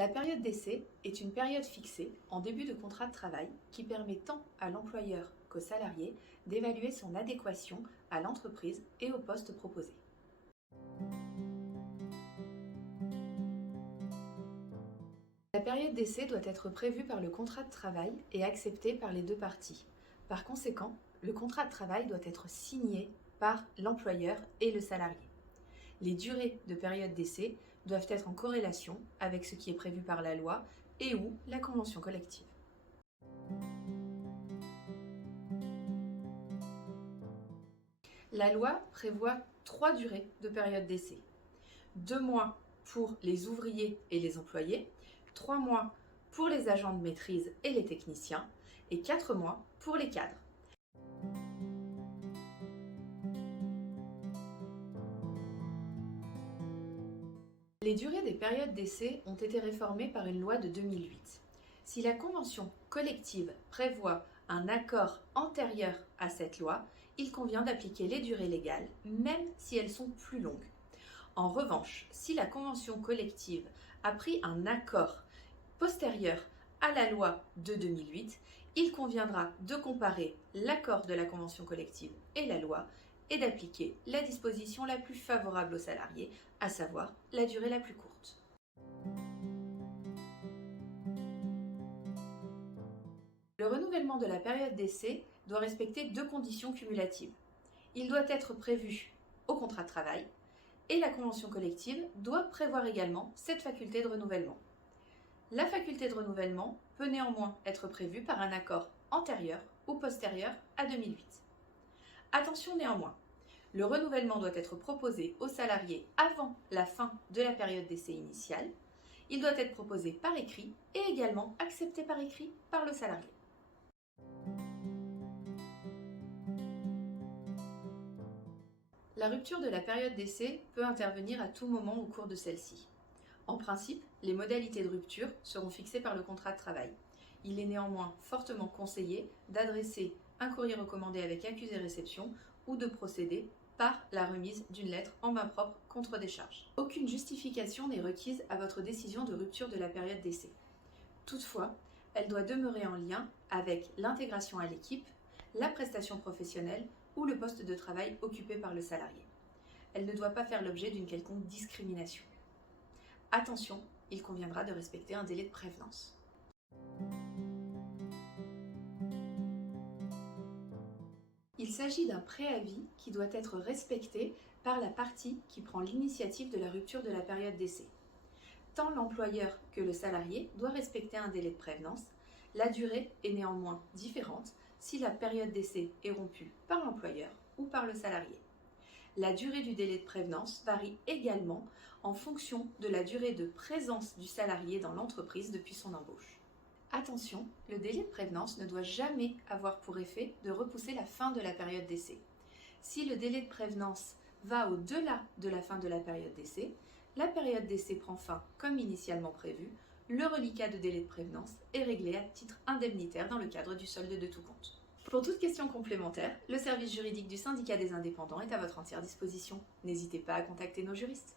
La période d'essai est une période fixée en début de contrat de travail qui permet tant à l'employeur qu'au salarié d'évaluer son adéquation à l'entreprise et au poste proposé. La période d'essai doit être prévue par le contrat de travail et acceptée par les deux parties. Par conséquent, le contrat de travail doit être signé par l'employeur et le salarié. Les durées de période d'essai doivent être en corrélation avec ce qui est prévu par la loi et ou la convention collective. La loi prévoit 3 durées de période d'essai. 2 mois pour les ouvriers et les employés, 3 mois pour les agents de maîtrise et les techniciens et 4 mois pour les cadres. Les durées des périodes d'essai ont été réformées par une loi de 2008. Si la convention collective prévoit un accord antérieur à cette loi, il convient d'appliquer les durées légales, même si elles sont plus longues. En revanche, si la convention collective a pris un accord postérieur à la loi de 2008, il conviendra de comparer l'accord de la convention collective et la loi et d'appliquer la disposition la plus favorable aux salariés, à savoir la durée la plus courte. Le renouvellement de la période d'essai doit respecter 2 conditions cumulatives. Il doit être prévu au contrat de travail et la convention collective doit prévoir également cette faculté de renouvellement. La faculté de renouvellement peut néanmoins être prévue par un accord antérieur ou postérieur à 2008. Attention néanmoins, le renouvellement doit être proposé aux salariés avant la fin de la période d'essai initiale. Il doit être proposé par écrit et également accepté par écrit par le salarié. La rupture de la période d'essai peut intervenir à tout moment au cours de celle-ci. En principe, les modalités de rupture seront fixées par le contrat de travail. Il est néanmoins fortement conseillé d'adresser un courrier recommandé avec accusé-réception ou de procéder par la remise d'une lettre en main propre contre décharge. Aucune justification n'est requise à votre décision de rupture de la période d'essai. Toutefois, elle doit demeurer en lien avec l'intégration à l'équipe, la prestation professionnelle ou le poste de travail occupé par le salarié. Elle ne doit pas faire l'objet d'une quelconque discrimination. Attention, il conviendra de respecter un délai de prévenance. Il s'agit d'un préavis qui doit être respecté par la partie qui prend l'initiative de la rupture de la période d'essai. Tant l'employeur que le salarié doit respecter un délai de prévenance. La durée est néanmoins différente si la période d'essai est rompue par l'employeur ou par le salarié. La durée du délai de prévenance varie également en fonction de la durée de présence du salarié dans l'entreprise depuis son embauche. Attention, le délai de prévenance ne doit jamais avoir pour effet de repousser la fin de la période d'essai. Si le délai de prévenance va au-delà de la fin de la période d'essai, la période d'essai prend fin comme initialement prévu, le reliquat de délai de prévenance est réglé à titre indemnitaire dans le cadre du solde de tout compte. Pour toute question complémentaire, le service juridique du syndicat des indépendants est à votre entière disposition. N'hésitez pas à contacter nos juristes.